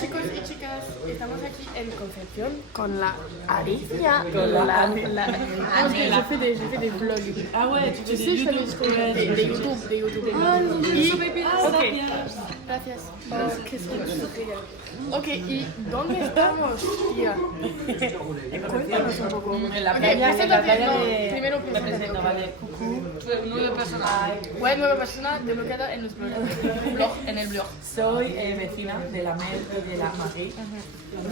chicos y chicas, estamos aquí en Concepción con la Alicia. Parce que j'ai fait des vlogs. Ah ouais, tu sais, je fais des YouTube. Ah, Ok, gracias. Oh, qué rico. Ok, ¿y dónde estamos, tía? Cuéntanos un poco. En la playa, Okay, en la playa no, de... primero Me presento, vale. Coucou. 9 personas. Ouais, 9 personas desbloqueadas en nuestro blog, en el blog. Soy vecina de la Mel y de la Marie.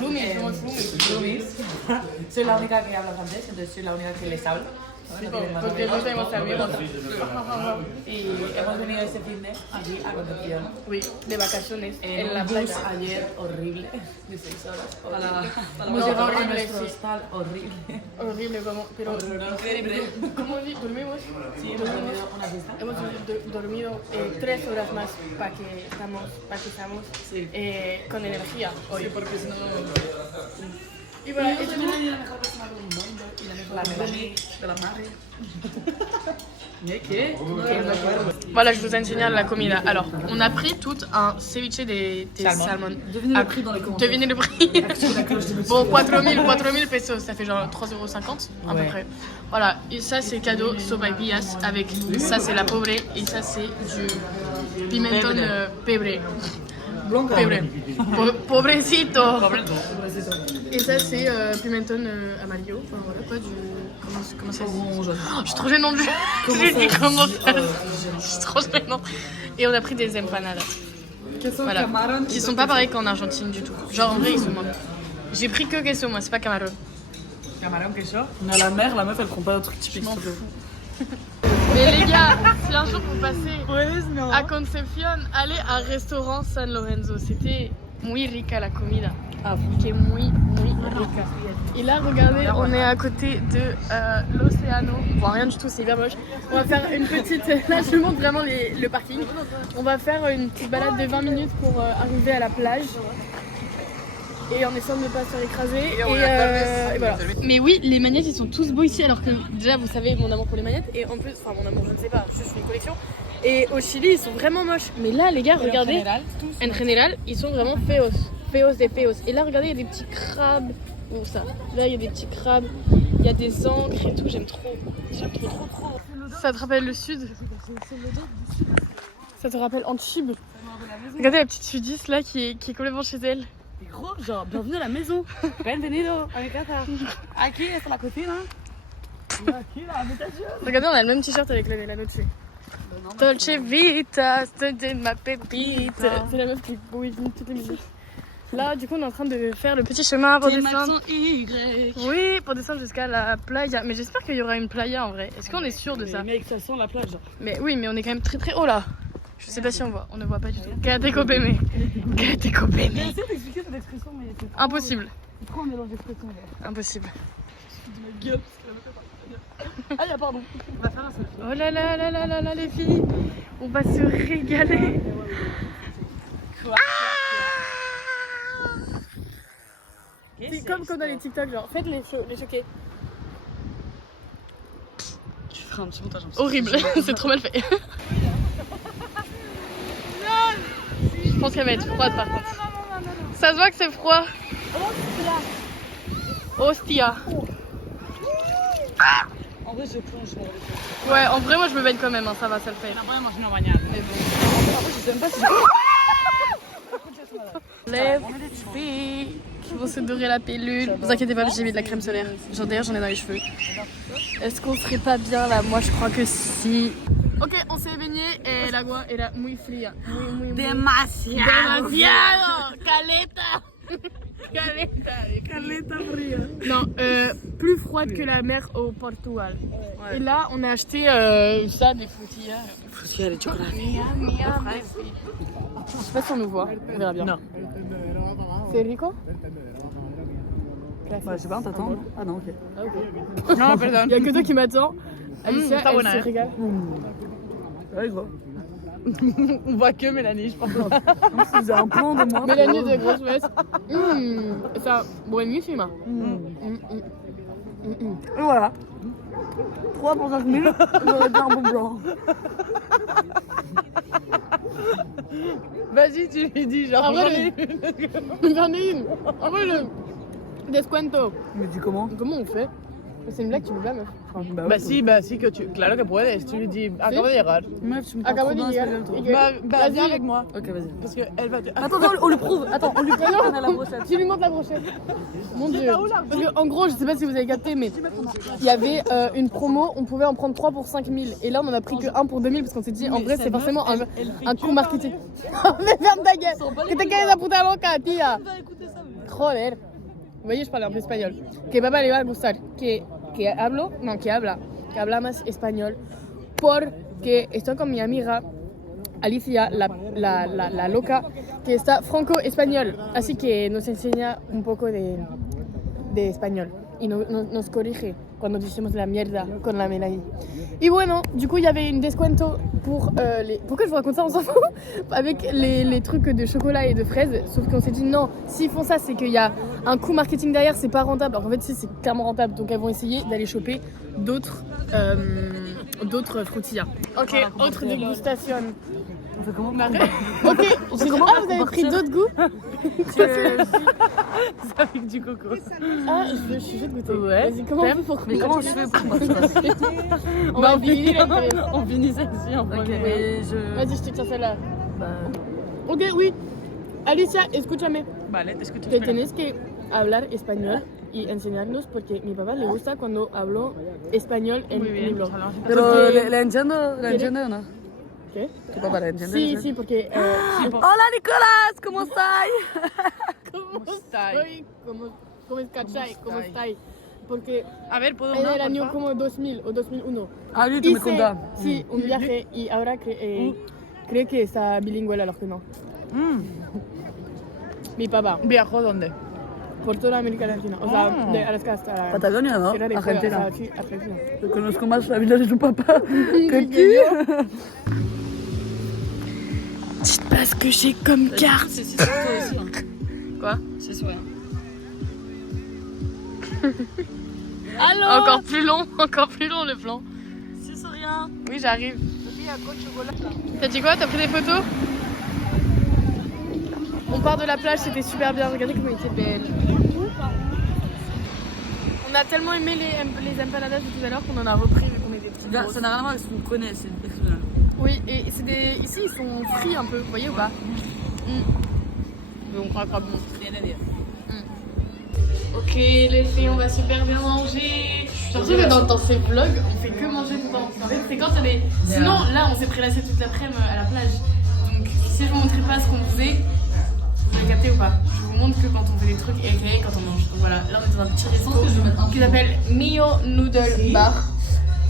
Roomies, somos roomies. Roomies. Soy la única que habla francés, entonces soy la única que les hablo. Sí, porque no tenemos amigos. Y hemos venido este fin de aquí a Concepción. Oui, de vacaciones En la un playa. bus ayer horrible, de 6 horas. Hemos llegado a horrible, nuestro sí. hostal horrible. Horrible, pero ¿cómo dormimos? Sí, hemos dormido una siesta. Hemos dormido 3 horas más para que estamos Sí. con energía hoy. Sí, porque si no... Y bueno, Yo también soy la mejor persona del mundo y la mejor Melanie de la Marie. ¿Qué? Voilà, je vous enseigne la comida. Alors, on a pris tout un ceviche de salmon. Devinez le prix dans les commentaires. Devinez le prix. Bon, 4000 pesos, ça fait genre 3,50 € à peu près. Voilà, et ça c'est cadeau, sopaipillas avec ça c'est la pobre et ça c'est du pimentón pebre. Blanca. Pebre. Pobrecito. Et ça c'est pimentón amarillo. Enfin voilà quoi, du. Comment ça se dit? Oh, je suis trop gênante. J'ai dit comment ça. Je suis trop gênante. Et on a pris des empanadas. Voilà. Qui sont pas pareils qu'en Argentine du tout. Genre en vrai ils sont moins. J'ai pris que queso moi, c'est pas camarón. Camarón, queso. On a la mère, la meuf elle prend pas un truc typique. Mais les gars, si un jour vous passez à Concepción, allez à restaurant San Lorenzo. C'était muy rica la comida. Que muy rica. Et là, regardez, on est à côté de l'Océano. Bon, rien du tout, c'est hyper moche. On va faire une petite. Là, je vous montre vraiment le parking. On va faire une petite balade de 20 minutes pour arriver à la plage. Et en essayant de ne pas se faire écraser. Et voilà. Mais oui, les magnettes ils sont tous beaux ici. Alors que déjà, vous savez mon amour pour les magnettes. Et en plus, enfin, mon amour, je ne sais pas, juste une collection. Et au Chili, ils sont vraiment moches. Mais là, les gars, regardez. En général, ils sont vraiment feos. Feos de feos. Et là, regardez, il y a des petits crabes. Où ça? Là, il y a des petits crabes. Il y a des encres et tout. J'aime trop. J'aime trop. Ça te rappelle le sud? Ça te rappelle Antibes? Regardez la petite sudiste là qui est complètement chez elle. Mais gros, genre, bienvenue à la maison. Bienvenido a mi casa. Aquí está la cocina. Aquí la habitación. Regardez, on a le même t-shirt avec la Dolce. Dolce Vita, c'était ma pépite. C'est la meuf qui bouille toutes les musiques. Là, du coup, on est en train de faire le petit chemin pour descendre. Oui, pour descendre jusqu'à la playa. Mais j'espère qu'il y aura une playa en vrai. Est-ce qu'on est sûr de ça? Mais mec, ça sent la plage. Mais oui, mais on est quand même très haut là. Je sais pas si on voit, on ne voit pas du tout. Quédate copémé. J'essaie d'expliquer cette expression, mais c'est trop... Impossible. C'est trop un mélange d'expressions. Impossible. Ah, pardon. On va faire un selfie. Oh là là, les filles. On va se régaler. C'est comme dans les TikTok, genre faites les choquer. Tu feras un petit montage. Horrible, c'est trop mal fait. Je pense qu'elle va être froide par contre. Ça se voit que c'est froid. Hostia. En vrai, je plonge. Ouais, en vrai, moi je me baigne quand même, hein, ça va, ça le fait. En vrai, moi je me bagnade. Mais bon. En vrai, je sais même pas si Les filles qui vont se dorer la pilule. Vous inquiétez pas, j'ai mis de la crème solaire. Genre d'ailleurs, j'en ai dans les cheveux. Est-ce qu'on serait pas bien là? Moi je crois que si. Ok, on s'est baigné et l'agua era muy fría. Muy. Demasiado. Caleta fría. Non, plus froide que la mer au Portugal. Ouais. Et là, on a acheté ça, des frutillas. Frutillas de chocolat. Je sais pas si on nous voit, on verra bien. Non. C'est Rico? Bah, je sais pas, on t'attend. Ah non, ok. Non, pardon. Il y a que toi qui m'attends. Alicia, elle se régale. Ouais, gros. On voit que Mélanie, je pense. C'est un plan de moi. Mélanie de grosse fesses. Ça, buonissima. Et voilà. 3 pour 5 000, j'aurais bien un bon blanc. Vas-y, tu lui dis genre. Après, j'en ai une. Après, le descuento. Mais dis comment? Comment on fait? C'est une blague, tu veux pas, meuf? Bah si que tu. Claro que puedes. Tu lui dis, acabo de llegar. Meuf, tu me Acabo de llegar. Bah viens avec moi. Ok, vas-y. Parce qu'elle va te. Attends, on le prouve. Attends, on lui prouve qu'on a la brochette. Tu lui montres la brochette. Mon Dieu. Parce que, en gros, je sais pas si vous avez capté, mais il y avait une promo, on pouvait en prendre 3 pour 5000. Et là, on en a pris que 1 pour 2000 parce qu'on s'est dit, en vrai, c'est forcément un coup marketing. Mais ferme ta gueule. Que te quedes a puta boca, tia. Joder. Vous voyez, je parlais un peu espagnol. Que papa le va a gustar. Que habla más español. Porque estoy con mi amiga Alicia, la loca, que está franco-español. Así que nos enseña un poco de español. Y nos corrige cuando decimos la mierda con la Mélanie. Et bueno, du coup, il y avait une descuento pour les... Pourquoi je vous raconte ça, on s'en fout? Avec les trucs de chocolat et de fraises. Sauf qu'on s'est dit non, s'ils font ça, c'est qu'il y a un coût marketing derrière, c'est pas rentable. Alors en fait, si, c'est clairement rentable. Donc elles vont essayer d'aller choper d'autres frutillas. Ok, autre dégustation. On fait comment? Ok, vous avez pris d'autres goûts? C'est avec du coco. Ah, je suis juste goûter. Ouais. Vas-y, comment on fait pour Mais comment je fais pour moi? On finit On finit celle-ci en premier. Mais Vas-y, je te tiens celle-là. Bah... Ok, oui. Alicia, escúchame. Vale, te escucho. Te tienes que hablar español y enseñarnos porque mi papá le gusta cuando hablo español en mi blog. Pero la entiendo o no? ¿Qué? ¿Tu papá la entiende? Sí, porque... Hola Nicolás, ¿cómo estás? ¿Cómo estás? ¿Cómo estás? ¿Cómo estás? Porque A ver, ¿puedo en el año como 2000 o 2001 Ah, lui, tu me hice, contas. sí, un viaje y ahora cree que está bilingüe alors que no. Mi papá. ¿Viajó dónde? Por toda América Latina. O sea, de Alaska hasta... Patagonia, ¿no? Sierra de Fuego, Argentina. o sea, sí, Argentina. Yo conozco más la vida de tu papá que tú. Dites pas ce que j'ai comme carte. C'est sur toi aussi. Hein. Quoi? C'est sûr. Allô? Encore plus long le plan. C'est sur rien. Oui, j'arrive. T'as dit quoi? T'as pris des photos? On part de la plage, c'était super bien. Regardez comme elle était belle. On a tellement aimé les empanadas de tout à l'heure qu'on en a repris vu qu'on est des petits gros. Ça n'a rien à voir avec ce qu'on connaît, c'est exceptionnel. Oui, et ici ils sont frits un peu, vous voyez ou pas? Mais on croit pas bon. Rien à dire. Ok les filles, on va super bien manger. Surtout que dans ces vlogs, on fait que manger tout le temps. En fait, c'est quand on est... Sinon, là, on s'est prélassé toute l'après-midi à la plage. Donc, si je vous montrais pas ce qu'on faisait, vous avez capté ou pas? Je vous montre que quand on fait des trucs et quand on mange. Donc voilà, là on est dans un petit resto qui s'appelle Mio Noodle Bar.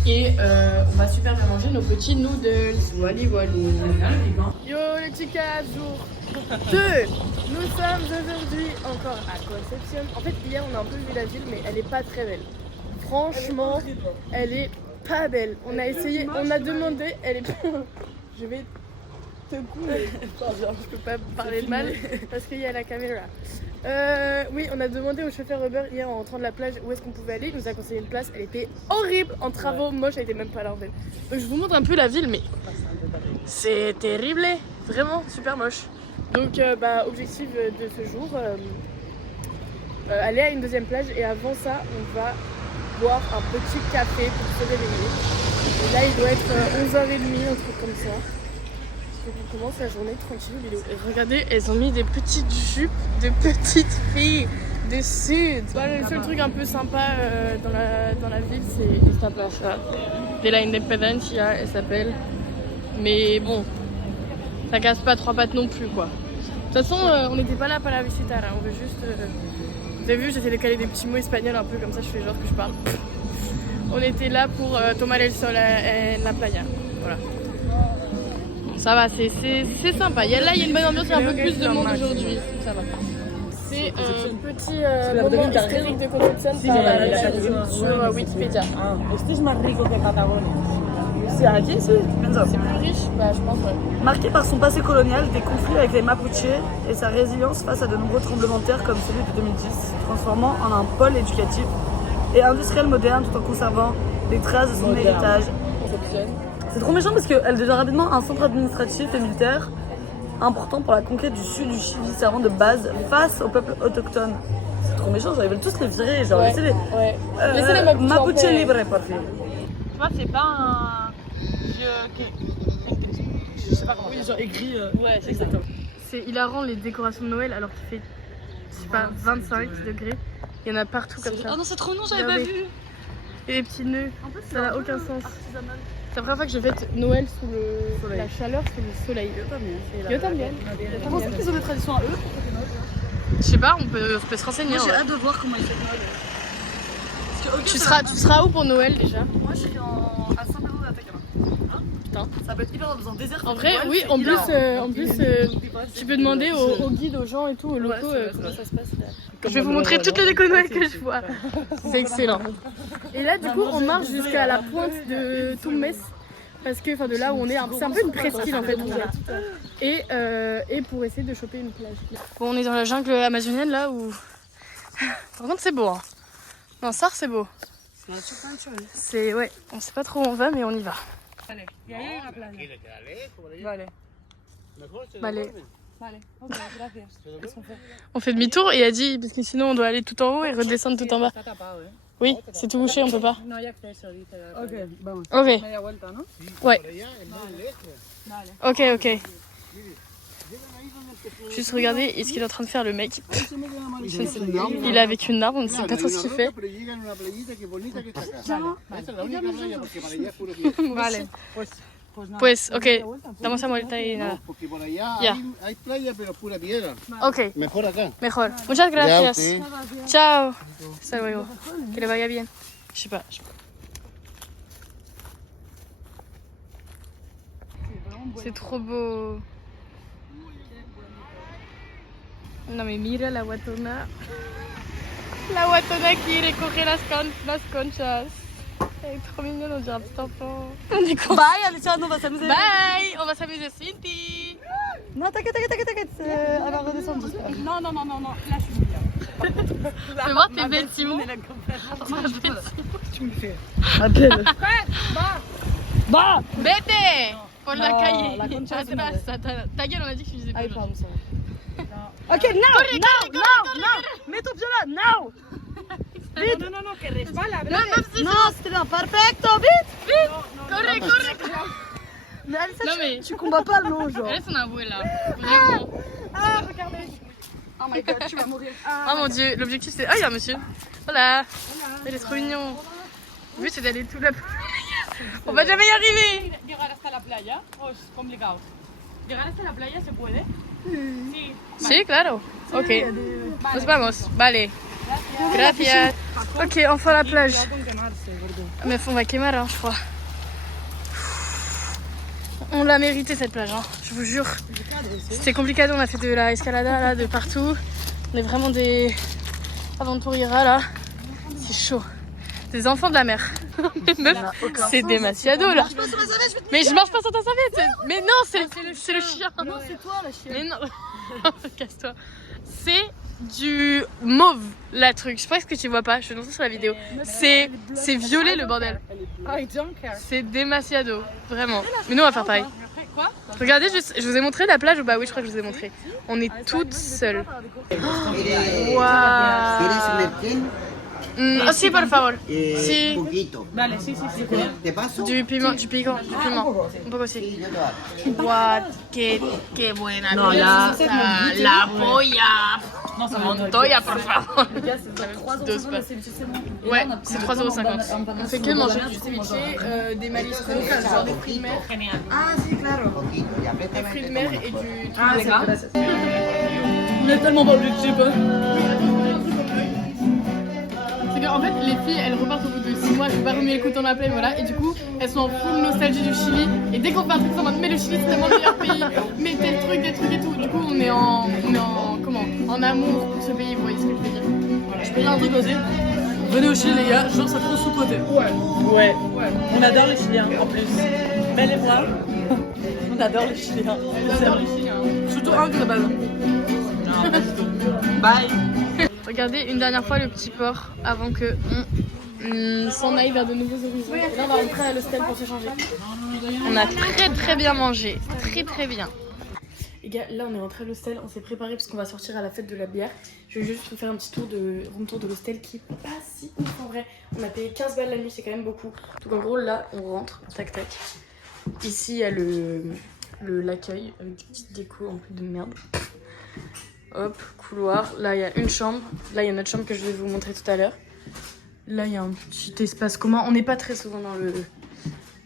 Et on va super bien manger nos petits noodles. Voilà. Yo les chicas, jour 2. Nous sommes aujourd'hui encore à Concepción. En fait, hier on a un peu vu la ville, mais elle est pas très belle. Franchement, elle est pas belle. On a essayé, on a demandé, elle est... Je vais te couler. Je peux pas parler de mal parce qu'il y a la caméra. Oui, on a demandé au chauffeur Uber hier en rentrant de la plage où est-ce qu'on pouvait aller. Il nous a conseillé une place. Elle était horrible en travaux, moche. Elle était même pas là en fait. Donc je vous montre un peu la ville, mais c'est terrible, vraiment super moche. Donc objectif de ce jour, aller à une deuxième plage et avant ça, on va boire un petit café pour se réveiller. Et là, il doit être 11h30, un truc comme ça. Donc on commence la journée tranquille. Et regardez, elles ont mis des petites jupes de petites filles du sud. Voilà, le seul truc un peu sympa dans la ville, c'est esta plaza de la Independencia, elle s'appelle. Mais bon, ça casse pas trois pattes non plus quoi. De toute façon, on n'était pas là para visitar, hein. On veut juste... Vous avez vu, j'essaie de caler des petits mots espagnols un peu comme ça, je fais genre que je parle. On était là pour tomar el sol en la playa. Voilà. Ça va, c'est sympa. Là, il y a une bonne ambiance, il y a un peu plus de monde aujourd'hui. Ça va. C'est un petit moment historique de Concepción sur Wikipédia. Este es más rico que Patagonia. C'est à qui c'est plus riche? Bah, je pense, ouais. Marqué par son passé colonial, des conflits avec les Mapuches et sa résilience face à de nombreux tremblements de terre comme celui de 2010, transformant en un pôle éducatif et industriel moderne tout en conservant les traces de son héritage. C'est trop méchant parce qu'elle devient rapidement un centre administratif et militaire important pour la conquête du sud du Chili, servant de base face au peuple autochtone. C'est trop méchant, ils veulent tous les virer, genre laissez les... Laissez les Mapuche libre, parfait. Tu vois, c'est pas un vieux qui... Je sais pas comment Oui, genre écrit... Ouais, c'est exactement. C'est hilarant les décorations de Noël alors qu'il fait, je sais pas, 25 degrés. Il y en a partout comme ça. Oh non, c'est trop long, j'avais pas Regardez. vu. Et les petits nœuds, ça n'a aucun sens. C'est la première fois que je fête Noël sous la chaleur, sous le soleil. Yo también. Comment c'est qu'ils ont des traditions à eux? Je sais pas, on peut se renseigner. Moi, j'ai Ouais. hâte de voir comment ils fêtent Noël. Parce que, Tu seras où pour Noël déjà? Moi, je serai à Saint-Pedro de l'Atacama. Putain. Ça peut être hyper dans un désert. En vrai, Noël, oui, c'est en hilarant. plus, tu peux demander aux guides, aux gens et tout, aux locaux, comment ça se passe. Je vais vous montrer toutes les décos de Noël que je vois. C'est excellent. Et là, du coup, on marche jusqu'à la pointe de Tumbes. Parce que, enfin, de là où on est, c'est un peu une presqu'île en fait. Et pour essayer de choper une plage. Bon, on est dans la jungle amazonienne là où. Par contre, c'est beau. Hein. Non, ça, c'est beau. C'est ouais, on sait pas trop où on va, mais on y va. Vale. On fait demi-tour et elle a dit parce que sinon on doit aller tout en haut et redescendre tout en bas. Oui, c'est tout bouché, on peut pas. Ok. Ouais. Ok. Juste regarder ce qu'il est en train de faire le mec. Il est avec une arme, on ne sait pas trop ce qu'il fait. Vale. Pues, ok, damos a vuelta y nada. Ya. Hay playa, pero pura piedra. Ok, Mejor acá. mejor. Muchas gracias. usted. Ciao. Hasta luego. Que le vaya bien. Je sais pas. C'est trop beau. Non mais mira la guatona. La guatona qui recoge las conchas. Elle est trop mignonne, on dirait un petit enfant. On est con. Bye, Alicia, on va s'amuser. Bye. On va s'amuser, Cinti. Non, t'inquiète. Elle va redescendre, j'espère. Non, là je suis bien. Fais voir tes belles Simon. Tu me fais. Appelle. Vete pour la Non, cahier. la concha, c'est Atrás, ta gueule, on a dit que tu disais pas. Pardon, ça va. Ok, now. Mets ton pied là, now. Non, que resbala. Non, c'était bien, perfecto, vite. Corre. Mais Alicia, Non, mais- tu combats pas le nom, genre. Elle est son abuela. Vraiment. Regardez. Oh my god, tu vas mourir. Oh mon dieu, l'objectif c'est. Ah, il y a un monsieur. Voilà. Il est trop mignon. Le but c'est d'aller tout là. On va jamais y arriver. Llegar hasta la playa o es complicado. Llegar hasta la playa se puede. Sí. Sí, claro. Ok. Nos vamos. Vale. Gracias. Ok, enfin la plage. Mais on va quemar, hein, je crois. On l'a mérité cette plage, hein, je vous jure. C'était compliqué, on a fait de la escalada là, de partout. On est vraiment des aventuriera là. C'est chaud. Des enfants de la mer. Meuf, c'est demasiado là. Mais je marche pas sur ta serviette. Mais non, c'est le chien. Non, c'est toi la chienne. Mais non. Casse-toi. C'est du mauve, la truc. Je sais pas ce que tu vois pas, je vais te montrer sur la vidéo. C'est violet le bordel. I don't care. C'est demasiado, vraiment. Mais nous on va faire pareil. Quoi? Regardez juste, je vous ai montré la plage ou bah oui je crois que je vous ai montré. On est toutes seules. Waouh. Oh si, por favor. Si. Poquito. Vale, sí. ¿Te paso? Du piment, du piquant, du piment. Un poco aussi. Sí, yo te bajo. What? Qué buena No, pizza. La polla. Non, ça Montoya, por favor. Deux C'est pas. Ouais, c'est 3,50 €. On fait que manger du ceviche, des mariscos, genre des fruits de mer. Genial. Ah, si, claro. Poquito. Y aprieta Des fruits de mer et du... Ah, c'est ça. On est tellement pas objectif, hein. C'est qu'en fait, les filles, elles repartent au bout de 6 mois, je vais pas remuer le couteau dans la plaie, voilà. Et du coup, elles sont en full nostalgie du Chili. Et dès qu'on fait un truc, c'est en mode, mais le Chili, c'est tellement le meilleur pays. Mais tel truc, des trucs et tout. Du coup, on est en en amour pour ce pays, vous voyez ce que je veux dire. Je peux dire un truc aussi. Venez au Chili, les gars, genre ça trop sous-côté. Ouais. On adore les Chiliens en plus. Belle et moi. On adore les Chiliens. J'adore les Chiliens. Surtout un global. Non, pas du tout. Bye. Regardez une dernière fois le petit port avant que on s'en aille vers de nouveaux horizons. Et là, on va rentrer à l'hostel pour se changer. On a très bien mangé, très bien. Les gars, là on est rentré à l'hostel, on s'est préparé parce qu'on va sortir à la fête de la bière. Je vais juste vous faire un petit room tour de l'hostel qui est pas si ouf en vrai. On a payé 15 balles la nuit, c'est quand même beaucoup. Donc en gros là on rentre, tac tac. Ici il y a l'accueil avec des petites décos en plus de merde. Hop, couloir. Là il y a une chambre. Là il y a notre chambre que je vais vous montrer tout à l'heure. Là il y a un petit espace commun. On n'est pas très souvent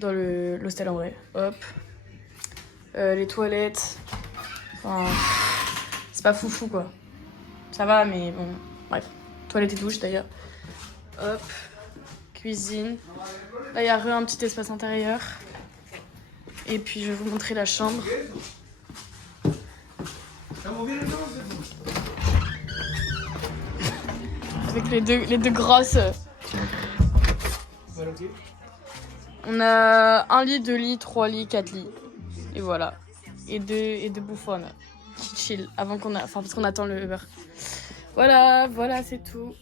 dans l'hostel en vrai. Hop. Les toilettes. Enfin, c'est pas foufou quoi. Ça va mais bon. Bref. Toilette et douche d'ailleurs. Hop. Cuisine. Là il y a un petit espace intérieur. Et puis je vais vous montrer la chambre. Avec les deux grosses. On a 1 lit, 2 lits, 3 lits, 4 lits. Et voilà. Et deux bouffonnes qui chill avant parce qu'on attend le Uber. Voilà, c'est tout.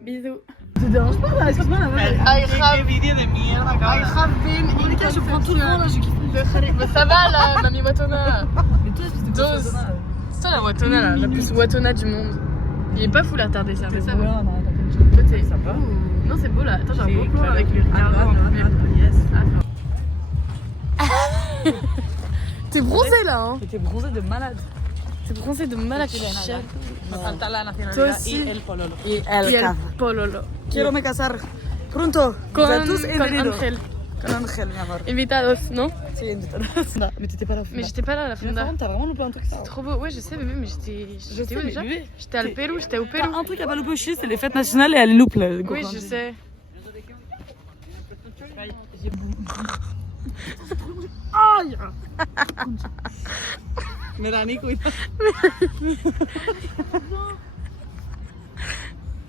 Bisous. Ça te dérange pas là? Excuse-moi la meuf. I have been in Les gars, je prends tout le vent là, je kiffe. Mais ça va là, Mamie Watona. Mais toi, c'était Dose. C'est toi la Watona là, la plus Watona du monde. Il est pas fou la retardé, ça. Ça va. C'est sympa. Non, c'est beau là. Attends, j'ai un beau plan avec les regards. T'es bronzé là, hein? T'es bronzé de malade. T'es bronzé de malade. Toi aussi. Y el pololo. Y Y el pololo. Quiero me casar pronto. Con tous Angel. Con Angel, mi amor. Invitados, non? Sí, invitados. Mais t'étais pas là. Mais j'étais pas là à la Mais fonda. t'as vraiment loupé un truc. C'est trop beau. Ouais, je sais, bébé, mais j'étais où déjà? J'étais au Pérou, j'étais au Pérou. Un truc à pas louper au Chili, c'est les fêtes nationales et elle loupe là. Oui, je sais. Aïe. Mélanie, cuidado.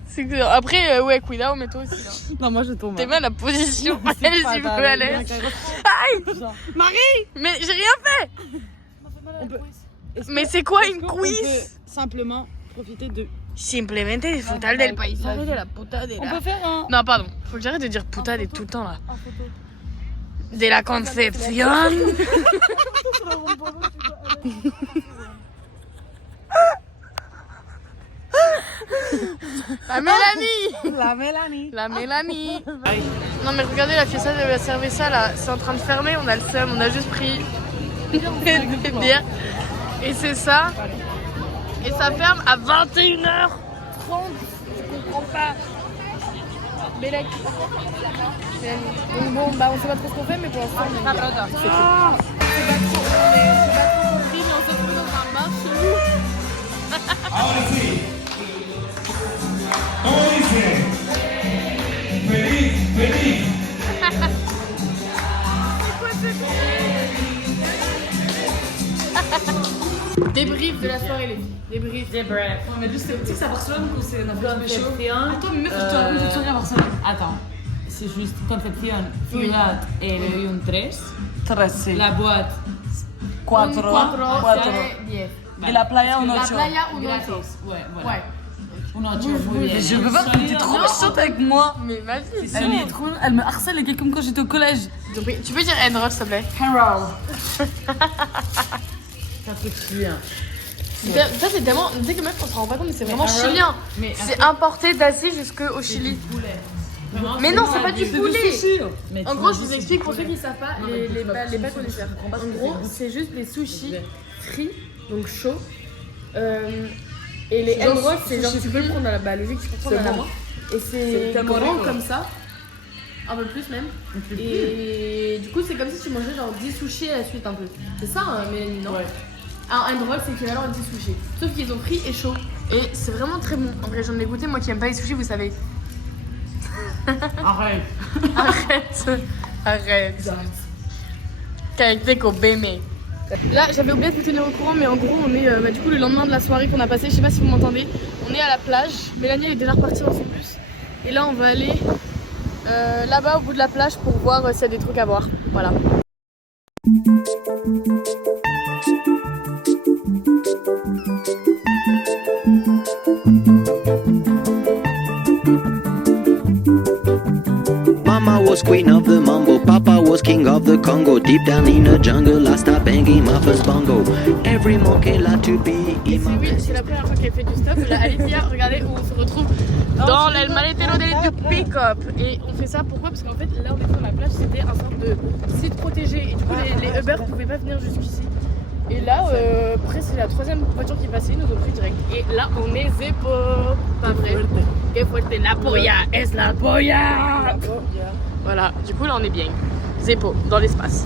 C'est que après, ouais, cuidado, mais toi aussi. Hein. Non, moi je tombe. T'es mal la position. Elle est si peu à l'aise. Aïe! Marie! Mais j'ai rien fait! Mais c'est quoi une quiz? Simplement profiter de. Simplemente disfrutar del paisaje de la putadera. On peut faire un. Non, pardon. Faut que j'arrête de dire putade tout le temps là. De la Concepción. La Mélanie. La Mélanie. La Mélanie. Non mais regardez la fiesta de la cerveza là, c'est en train de fermer, on a le seum, on a juste pris des bières. Et c'est ça. Et ça ferme à 21h30. Je comprends pas. Mélanie. Donc bon, bah on sait pas trop ce qu'on fait, mais pour l'instant on est bien. On sait pas trop compris, mais on s'est trouvé dans un bar chelou. Débrief de la soirée, les filles. Débrief. Non, mais juste, tu sais que c'est à Barcelone qu'on s'est chaud. Attends, mais meuf, je te raconte une soirée à Barcelone. Attends, c'est juste Concepción, Ciudad, et le un 3. 3, sí. La boîte, 4. 4, 10. Et la playa, un La 8. playa ou gratis. non? Ouais, voilà. Ouais. Un 8, muy bien. Mais je veux pas, t'es trop chaude avec moi. Mais vas-y. Elle me harcèle et comme quand j'étais au collège. Tu peux dire Enroll s'il te plaît? Harold. Ça fait chien. Ça c'est tellement. Tu sais que meuf on se rend pas compte mais c'est vraiment Harold, chilien. mais C'est importé d'Asie jusqu'au Chili. Mais non c'est pas du poulet. En gros je vous explique pour ceux qui savent pas, les pas connaisseurs. En gros c'est juste les sushis frits, donc chauds. Et les Enroll c'est genre tu peux le prendre à la balle, logique tu peux prendre à la main. Et c'est grand comme ça. Un peu plus même. Et du coup c'est comme si tu mangeais genre 10 sushis à la suite un peu. C'est ça Mélanie, non? Ouais. Un hand roll c'est équivalent à 10 sushis. Sauf qu'ils ont pris et chaud. Et c'est vraiment très bon. En vrai j'en ai goûté, moi qui aime pas les sushis vous savez. Arrête. Arrête. Caïteco beme. Là j'avais oublié de vous tenir au courant mais en gros on est du coup le lendemain de la soirée qu'on a passée, je sais pas si vous m'entendez. On est à la plage, Mélanie elle est déjà repartie dans son bus. Et là on va aller là-bas au bout de la plage pour voir s'il y a des trucs à voir. Voilà. Mama was queen of the mambo, Papa was king of the Congo. Deep down in the jungle, I start banging my first bongo. Every monkey like to be in my Oui, c'est la première fois qu'elle fait du stop. La Alicia, regardez où on se retrouve dans le maletero du pick-up. Et on fait ça pourquoi? Parce qu'en fait, là où on est sur la plage, c'était un sorte de site protégé. Et du coup, les Uber pouvaient pas venir jusqu'ici. Et là, après, c'est la troisième voiture qui passait, ils nous ont pris direct. Et là, on est Zeppo. Pas vrai? Que fuerte la polla, es la polla. Voilà, du coup, là, on est bien. Zeppo, dans l'espace.